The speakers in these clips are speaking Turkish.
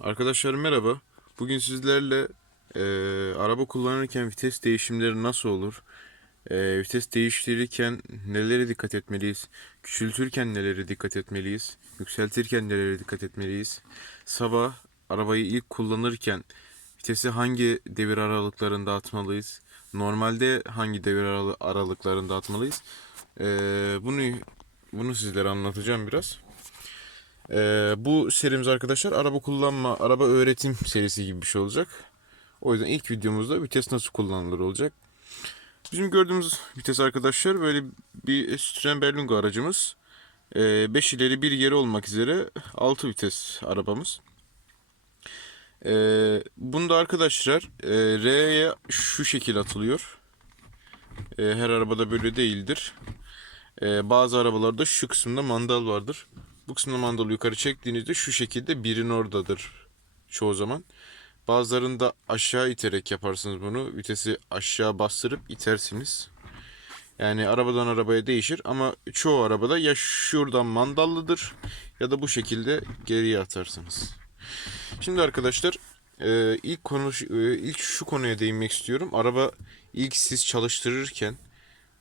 Arkadaşlar merhaba. Bugün sizlerle e, araba kullanırken vites değişimleri nasıl olur? E, vites değiştirirken nelere dikkat etmeliyiz? Küçültürken nelere dikkat etmeliyiz? Yükseltirken nelere dikkat etmeliyiz? Sabah arabayı ilk kullanırken vitesi hangi devir aralıklarında atmalıyız? Normalde hangi devir aralı- aralıklarında atmalıyız? E, bunu bunu sizlere anlatacağım biraz. Ee, bu serimiz arkadaşlar araba kullanma, araba öğretim serisi gibi bir şey olacak. O yüzden ilk videomuzda vites nasıl kullanılır olacak. Bizim gördüğümüz vites arkadaşlar böyle bir Citroen Berlingo aracımız. 5 ileri bir geri olmak üzere 6 vites arabamız. Ee, bunda arkadaşlar e, R'ye şu şekil atılıyor. Ee, her arabada böyle değildir. Ee, bazı arabalarda şu kısımda mandal vardır. Bu kısımda mandalı yukarı çektiğinizde şu şekilde birin oradadır çoğu zaman. Bazılarında aşağı iterek yaparsınız bunu. Vitesi aşağı bastırıp itersiniz. Yani arabadan arabaya değişir ama çoğu arabada ya şuradan mandallıdır ya da bu şekilde geriye atarsınız. Şimdi arkadaşlar e, ilk konu e, ilk şu konuya değinmek istiyorum. Araba ilk siz çalıştırırken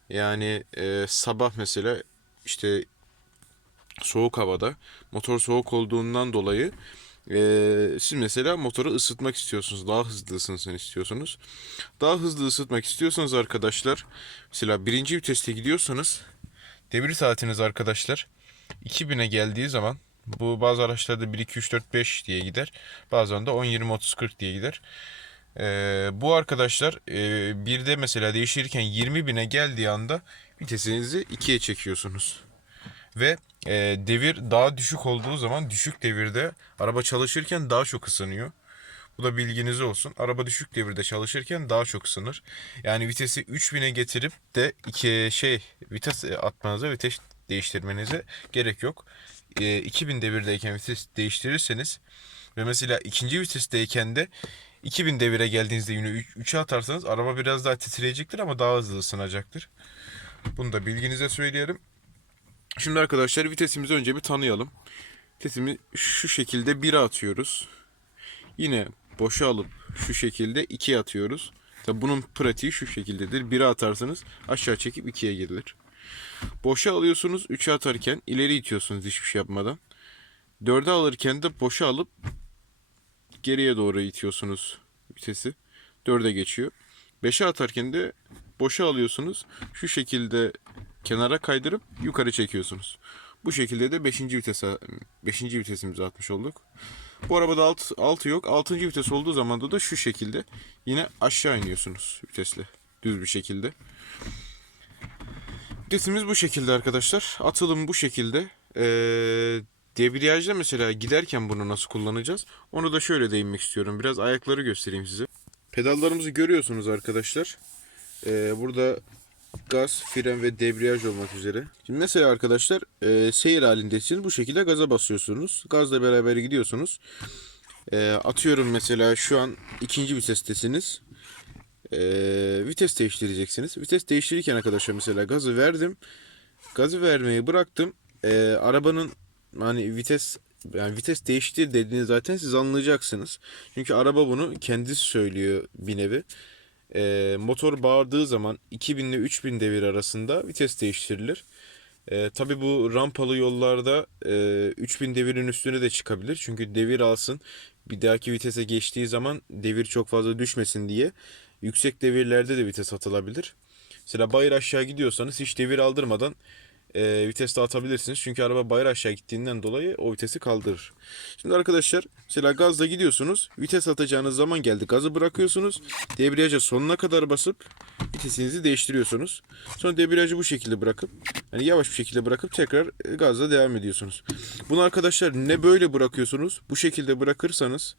yani e, sabah mesela işte soğuk havada motor soğuk olduğundan dolayı eee, siz mesela motoru ısıtmak istiyorsunuz. Daha hızlı ısınsın istiyorsunuz. Daha hızlı ısıtmak istiyorsanız arkadaşlar mesela birinci viteste gidiyorsanız devir saatiniz arkadaşlar 2000'e geldiği zaman bu bazı araçlarda 1 2 3 4 5 diye gider. Bazen de 10 20 30 40 diye gider. Eee, bu arkadaşlar eee bir de mesela değiştirirken 20 bine geldiği anda vitesinizi 2'ye çekiyorsunuz. Ve e, devir daha düşük olduğu zaman düşük devirde araba çalışırken daha çok ısınıyor. Bu da bilginiz olsun. Araba düşük devirde çalışırken daha çok ısınır. Yani vitesi 3000'e getirip de iki şey vites atmanıza, vites değiştirmenize gerek yok. E, 2000 devirdeyken vites değiştirirseniz ve mesela ikinci vitesteyken de 2000 devire geldiğinizde yine 3'e atarsanız araba biraz daha titreyecektir ama daha hızlı ısınacaktır. Bunu da bilginize söyleyelim. Şimdi arkadaşlar vitesimizi önce bir tanıyalım. Vitesimi şu şekilde 1'e atıyoruz. Yine boşa alıp şu şekilde 2'ye atıyoruz. Tabi bunun pratiği şu şekildedir. 1'e atarsanız aşağı çekip 2'ye gelir. Boşa alıyorsunuz 3'e atarken ileri itiyorsunuz hiçbir şey yapmadan. 4'e alırken de boşa alıp geriye doğru itiyorsunuz vitesi. 4'e geçiyor. 5'e atarken de boşa alıyorsunuz. Şu şekilde kenara kaydırıp yukarı çekiyorsunuz. Bu şekilde de 5. vitese 5. vitesimizi atmış olduk. Bu arabada alt, altı yok. 6. vites olduğu zaman da, da şu şekilde yine aşağı iniyorsunuz vitesle. Düz bir şekilde. Vitesimiz bu şekilde arkadaşlar. Atılım bu şekilde. Ee, debriyajda mesela giderken bunu nasıl kullanacağız? Onu da şöyle değinmek istiyorum. Biraz ayakları göstereyim size. Pedallarımızı görüyorsunuz arkadaşlar. Ee, burada gaz, fren ve debriyaj olmak üzere. Şimdi mesela arkadaşlar e, seyir halindesiniz. Bu şekilde gaza basıyorsunuz. Gazla beraber gidiyorsunuz. E, atıyorum mesela şu an ikinci vitestesiniz. E, vites değiştireceksiniz. Vites değiştirirken arkadaşlar mesela gazı verdim. Gazı vermeyi bıraktım. E, arabanın hani vites yani vites değiştir dediğini zaten siz anlayacaksınız. Çünkü araba bunu kendisi söylüyor bir nevi. E, motor bağırdığı zaman 2000 ile 3000 devir arasında vites değiştirilir. E, Tabi bu rampalı yollarda e, 3000 devirin üstüne de çıkabilir. Çünkü devir alsın bir dahaki vitese geçtiği zaman devir çok fazla düşmesin diye yüksek devirlerde de vites atılabilir. Mesela bayır aşağı gidiyorsanız hiç devir aldırmadan e, vites de atabilirsiniz. Çünkü araba bayır aşağı gittiğinden dolayı o vitesi kaldırır. Şimdi arkadaşlar mesela gazla gidiyorsunuz. Vites atacağınız zaman geldi. Gazı bırakıyorsunuz. Debriyaja sonuna kadar basıp vitesinizi değiştiriyorsunuz. Sonra debriyajı bu şekilde bırakıp hani yavaş bir şekilde bırakıp tekrar e, gazla devam ediyorsunuz. Bunu arkadaşlar ne böyle bırakıyorsunuz? Bu şekilde bırakırsanız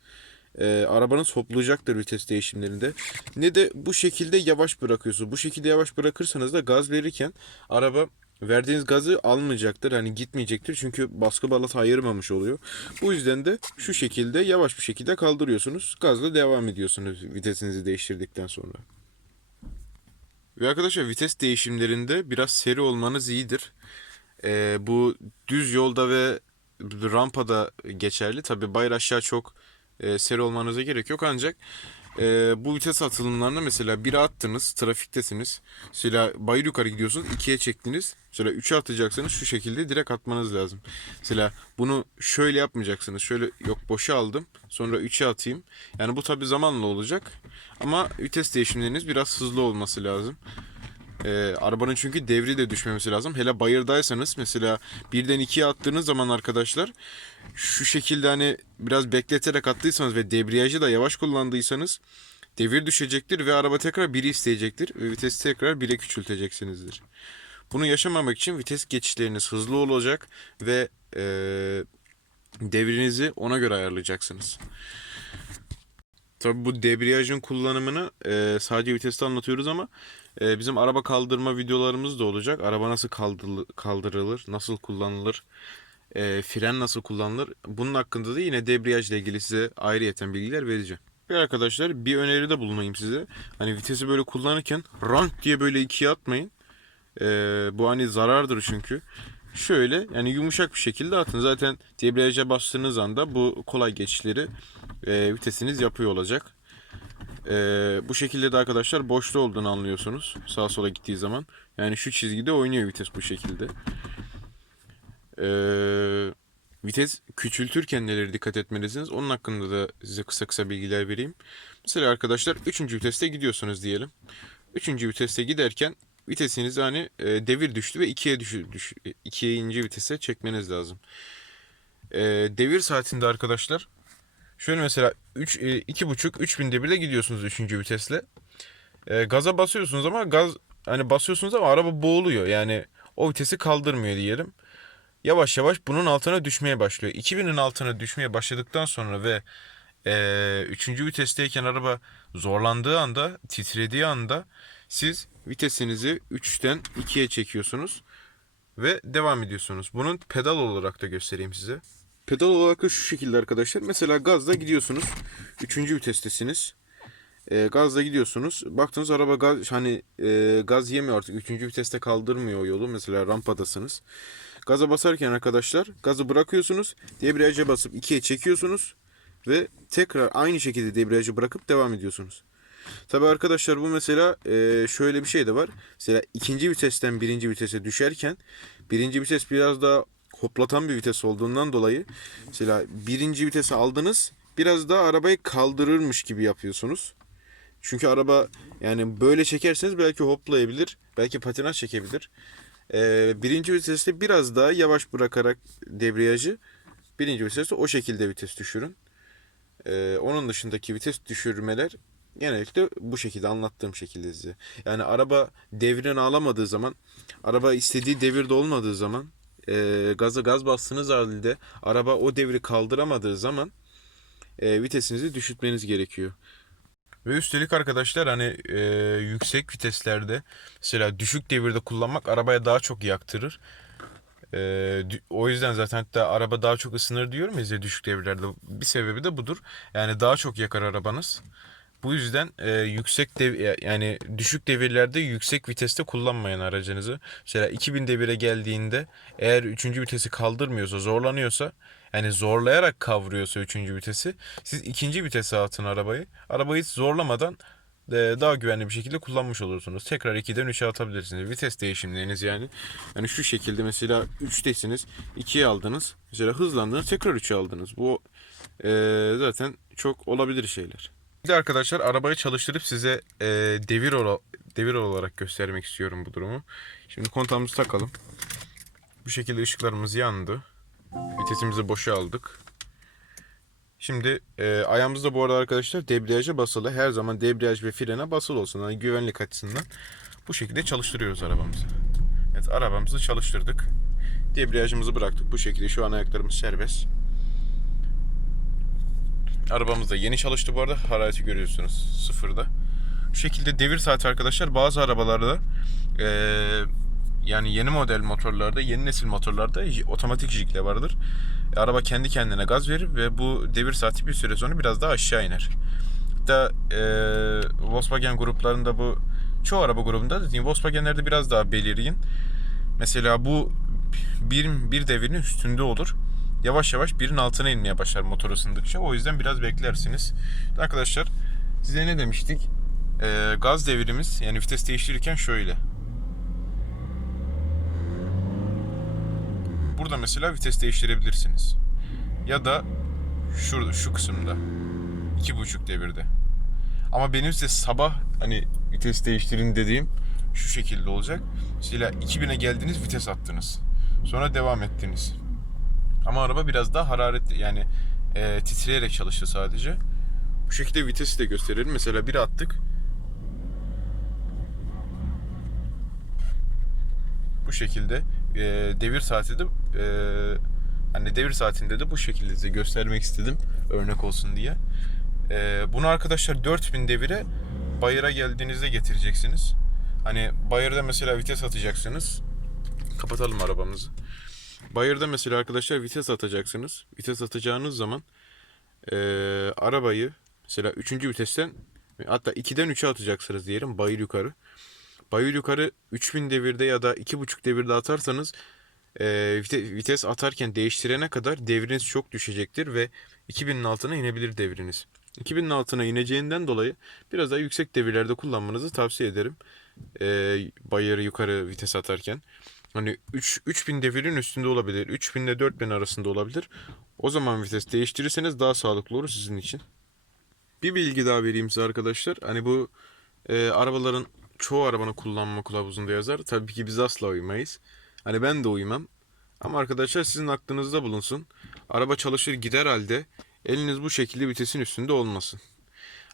e, arabanız hoplayacaktır vites değişimlerinde. Ne de bu şekilde yavaş bırakıyorsunuz. Bu şekilde yavaş bırakırsanız da gaz verirken araba verdiğiniz gazı almayacaktır. Hani gitmeyecektir. Çünkü baskı balata ayırmamış oluyor. Bu yüzden de şu şekilde yavaş bir şekilde kaldırıyorsunuz. Gazla devam ediyorsunuz vitesinizi değiştirdikten sonra. Ve arkadaşlar vites değişimlerinde biraz seri olmanız iyidir. Ee, bu düz yolda ve rampada geçerli. Tabi bayır aşağı çok e, seri olmanıza gerek yok ancak e, bu vites atılımlarında mesela 1'e attınız trafiktesiniz. Mesela bayır yukarı gidiyorsunuz 2'ye çektiniz. Mesela 3'e atacaksınız şu şekilde direkt atmanız lazım. Mesela bunu şöyle yapmayacaksınız. Şöyle yok boşa aldım sonra 3'e atayım. Yani bu tabi zamanla olacak. Ama vites değişimleriniz biraz hızlı olması lazım. Ee, arabanın çünkü devri de düşmemesi lazım. Hele bayırdaysanız mesela birden ikiye attığınız zaman arkadaşlar şu şekilde hani biraz bekleterek attıysanız ve debriyajı da yavaş kullandıysanız devir düşecektir ve araba tekrar biri isteyecektir ve vitesi tekrar bire küçülteceksinizdir. Bunu yaşamamak için vites geçişleriniz hızlı olacak ve eee devrinizi ona göre ayarlayacaksınız. Tabii bu debriyajın kullanımını e, sadece viteste anlatıyoruz ama e, bizim araba kaldırma videolarımız da olacak. Araba nasıl kaldırılır, kaldırılır nasıl kullanılır, e, fren nasıl kullanılır. Bunun hakkında da yine debriyajla ilgili size ayrıyeten bilgiler vereceğim. Ve arkadaşlar bir öneride bulunayım size. Hani vitesi böyle kullanırken rank diye böyle ikiye atmayın. E, bu hani zarardır çünkü. Şöyle yani yumuşak bir şekilde atın. Zaten debriyaja bastığınız anda bu kolay geçişleri e, vitesiniz yapıyor olacak. E, bu şekilde de arkadaşlar boşta olduğunu anlıyorsunuz. Sağa sola gittiği zaman. Yani şu çizgide oynuyor vites bu şekilde. E, vites küçültürken neleri dikkat etmelisiniz? Onun hakkında da size kısa kısa bilgiler vereyim. Mesela arkadaşlar 3. viteste gidiyorsunuz diyelim. 3. viteste giderken vitesiniz hani e, devir düştü ve 2'ye düş, düş 2. vitese çekmeniz lazım. E, devir saatinde arkadaşlar şöyle mesela 3 e, 2.5 3000 devirde gidiyorsunuz 3. vitesle. E, gaza basıyorsunuz ama gaz hani basıyorsunuz ama araba boğuluyor. Yani o vitesi kaldırmıyor diyelim. Yavaş yavaş bunun altına düşmeye başlıyor. 2000'in altına düşmeye başladıktan sonra ve e, 3. vitesteyken araba zorlandığı anda, titrediği anda siz vitesinizi 3'ten 2'ye çekiyorsunuz ve devam ediyorsunuz. Bunun pedal olarak da göstereyim size. Pedal olarak da şu şekilde arkadaşlar. Mesela gazla gidiyorsunuz. 3. vitestesiniz. E, gazla gidiyorsunuz. Baktınız araba gaz hani e, gaz yemiyor artık. 3. viteste kaldırmıyor yolu. Mesela rampadasınız. Gaza basarken arkadaşlar gazı bırakıyorsunuz. Debriyaja basıp 2'ye çekiyorsunuz ve tekrar aynı şekilde debriyajı bırakıp devam ediyorsunuz. Tabi arkadaşlar bu mesela e, şöyle bir şey de var. Mesela ikinci vitesten birinci vitese düşerken birinci vites biraz daha hoplatan bir vites olduğundan dolayı mesela birinci vitese aldınız biraz daha arabayı kaldırırmış gibi yapıyorsunuz. Çünkü araba yani böyle çekerseniz belki hoplayabilir, belki patinaj çekebilir. Ee, birinci viteste biraz daha yavaş bırakarak debriyajı birinci viteste o şekilde vites düşürün. Ee, onun dışındaki vites düşürmeler genellikle bu şekilde anlattığım şekilde size. Yani araba devrini alamadığı zaman, araba istediği devirde olmadığı zaman, e, gaza gaz bastığınız halde araba o devri kaldıramadığı zaman e, vitesinizi düşürtmeniz gerekiyor. Ve üstelik arkadaşlar hani e, yüksek viteslerde mesela düşük devirde kullanmak arabaya daha çok yaktırır. E, o yüzden zaten hatta araba daha çok ısınır diyorum ya düşük devirlerde. Bir sebebi de budur. Yani daha çok yakar arabanız. Bu yüzden e, yüksek dev yani düşük devirlerde yüksek viteste kullanmayın aracınızı. Mesela 2000 devire geldiğinde eğer 3. vitesi kaldırmıyorsa, zorlanıyorsa yani zorlayarak kavruyorsa 3. vitesi siz 2. vitese atın arabayı. Arabayı zorlamadan e, daha güvenli bir şekilde kullanmış olursunuz. Tekrar 2'den 3'e atabilirsiniz. Vites değişimleriniz yani. Yani şu şekilde mesela 3'tesiniz, 2'ye aldınız. Mesela hızlandınız, tekrar 3'e aldınız. Bu e, zaten çok olabilir şeyler. Bir arkadaşlar arabayı çalıştırıp size e, devir ola- devir olarak göstermek istiyorum bu durumu. Şimdi kontağımızı takalım. Bu şekilde ışıklarımız yandı. Vitesimizi boşa aldık. Şimdi e, ayağımızda bu arada arkadaşlar debriyaja basılı. Her zaman debriyaj ve frene basılı olsun. Yani güvenlik açısından bu şekilde çalıştırıyoruz arabamızı. Evet arabamızı çalıştırdık. Debriyajımızı bıraktık. Bu şekilde şu an ayaklarımız serbest. Arabamız da yeni çalıştı bu arada. Harareti görüyorsunuz sıfırda. Şu şekilde devir saati arkadaşlar bazı arabalarda eee, yani yeni model motorlarda, yeni nesil motorlarda otomatik jikle vardır. E, araba kendi kendine gaz verir ve bu devir saati bir süre sonra biraz daha aşağı iner. Hatta eee, Volkswagen gruplarında bu çoğu araba grubunda da diyeyim, Volkswagen'lerde biraz daha belirgin. Mesela bu bir, bir devirin üstünde olur. Yavaş yavaş birin altına inmeye başlar motor ısındıkça. O yüzden biraz beklersiniz. Arkadaşlar size ne demiştik? Ee, gaz devrimiz yani vites değiştirirken şöyle. Burada mesela vites değiştirebilirsiniz. Ya da şurada şu kısımda. iki buçuk devirde. Ama benim size sabah hani vites değiştirin dediğim şu şekilde olacak. Mesela 2000'e geldiniz vites attınız. Sonra devam ettiniz. Ama araba biraz daha hararetli yani e, titreyerek çalıştı sadece. Bu şekilde vitesi de gösterelim. Mesela bir attık. Bu şekilde e, devir saati de e, hani devir saatinde de bu şekilde size göstermek istedim örnek olsun diye. E, bunu arkadaşlar 4000 devire bayıra geldiğinizde getireceksiniz. Hani bayırda mesela vites atacaksınız. Kapatalım arabamızı. Bayırda mesela arkadaşlar vites atacaksınız. Vites atacağınız zaman e, arabayı mesela 3. vitesten hatta 2'den 3'e atacaksınız diyelim bayır yukarı. Bayır yukarı 3000 devirde ya da 2.5 devirde atarsanız e, vite- vites atarken değiştirene kadar devriniz çok düşecektir ve 2000'in altına inebilir devriniz. 2000'in altına ineceğinden dolayı biraz daha yüksek devirlerde kullanmanızı tavsiye ederim. E, bayırı yukarı vites atarken. Hani 3 3000 devirin üstünde olabilir. 3000 ile 4000 arasında olabilir. O zaman vites değiştirirseniz daha sağlıklı olur sizin için. Bir bilgi daha vereyim size arkadaşlar. Hani bu e, arabaların çoğu arabanın kullanma kılavuzunda yazar. Tabii ki biz asla uymayız. Hani ben de uymam. Ama arkadaşlar sizin aklınızda bulunsun. Araba çalışır gider halde eliniz bu şekilde vitesin üstünde olmasın.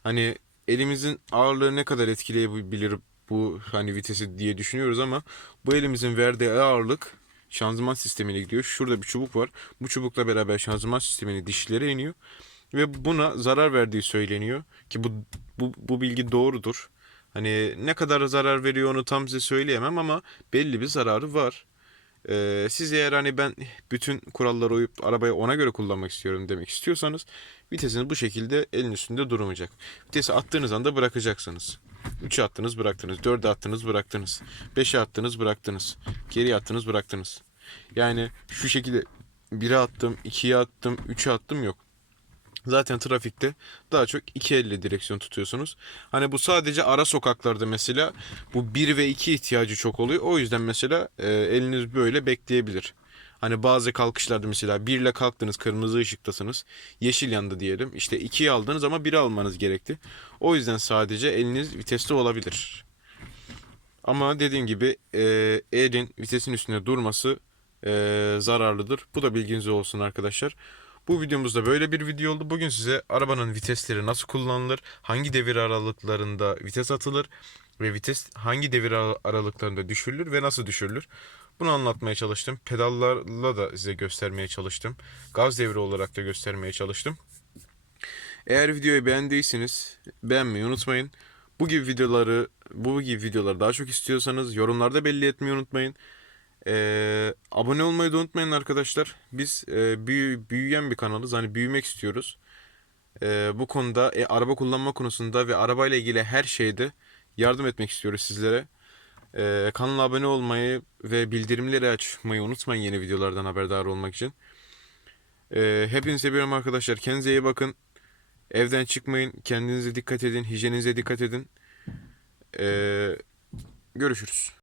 Hani elimizin ağırlığı ne kadar etkileyebilir bu hani vitesi diye düşünüyoruz ama bu elimizin verdiği ağırlık şanzıman sistemine gidiyor. Şurada bir çubuk var. Bu çubukla beraber şanzıman sisteminin dişlere iniyor ve buna zarar verdiği söyleniyor ki bu bu, bu bilgi doğrudur. Hani ne kadar zarar veriyor onu tam size söyleyemem ama belli bir zararı var. Ee, siz eğer hani ben bütün kurallara uyup arabayı ona göre kullanmak istiyorum demek istiyorsanız vitesiniz bu şekilde elin üstünde durmayacak. Vitesi attığınız anda bırakacaksınız. 3'e attınız bıraktınız. 4'e attınız bıraktınız. 5'e attınız bıraktınız. Geriye attınız bıraktınız. Yani şu şekilde 1'e attım, 2'ye attım, 3'e attım yok. Zaten trafikte daha çok iki elle direksiyon tutuyorsunuz. Hani bu sadece ara sokaklarda mesela bu 1 ve 2 ihtiyacı çok oluyor. O yüzden mesela e, eliniz böyle bekleyebilir. Hani bazı kalkışlarda mesela 1 ile kalktınız kırmızı ışıktasınız. Yeşil yandı diyelim. İşte 2'yi aldınız ama 1'i almanız gerekti. O yüzden sadece eliniz viteste olabilir. Ama dediğim gibi e, elin vitesin üstünde durması e, zararlıdır. Bu da bilginiz olsun arkadaşlar. Bu videomuzda böyle bir video oldu. Bugün size arabanın vitesleri nasıl kullanılır, hangi devir aralıklarında vites atılır ve vites hangi devir ara- aralıklarında düşürülür ve nasıl düşürülür. Bunu anlatmaya çalıştım. Pedallarla da size göstermeye çalıştım. Gaz devri olarak da göstermeye çalıştım. Eğer videoyu beğendiyseniz beğenmeyi unutmayın. Bu gibi videoları, bu gibi videoları daha çok istiyorsanız yorumlarda belli etmeyi unutmayın. Ee, abone olmayı da unutmayın arkadaşlar. Biz e, büyü- büyüyen bir kanalız. Hani büyümek istiyoruz. Ee, bu konuda e, araba kullanma konusunda ve arabayla ilgili her şeyde yardım etmek istiyoruz sizlere. Ee, kanala abone olmayı ve bildirimleri açmayı unutmayın yeni videolardan haberdar olmak için. Ee, hepinizi seviyorum arkadaşlar. Kendinize iyi bakın. Evden çıkmayın. Kendinize dikkat edin. Hijyeninize dikkat edin. Ee, görüşürüz.